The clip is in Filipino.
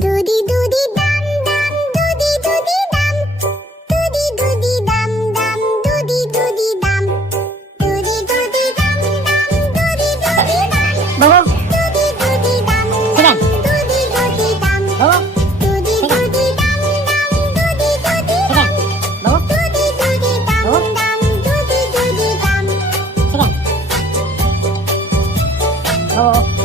Doody doody dum dum, doody doody dum. Doody doody dum dum, doody doody dum. Doody doody dum dum, doody doody dum. Bubog! Doody doody dum Sige. dum, doody doody dum. Bubog! Doody Sige. doody dum dum, doody doody Sige. dum. Bubog! Doody doody dum Bubog! dum, doody doody dum. Sige. Oo.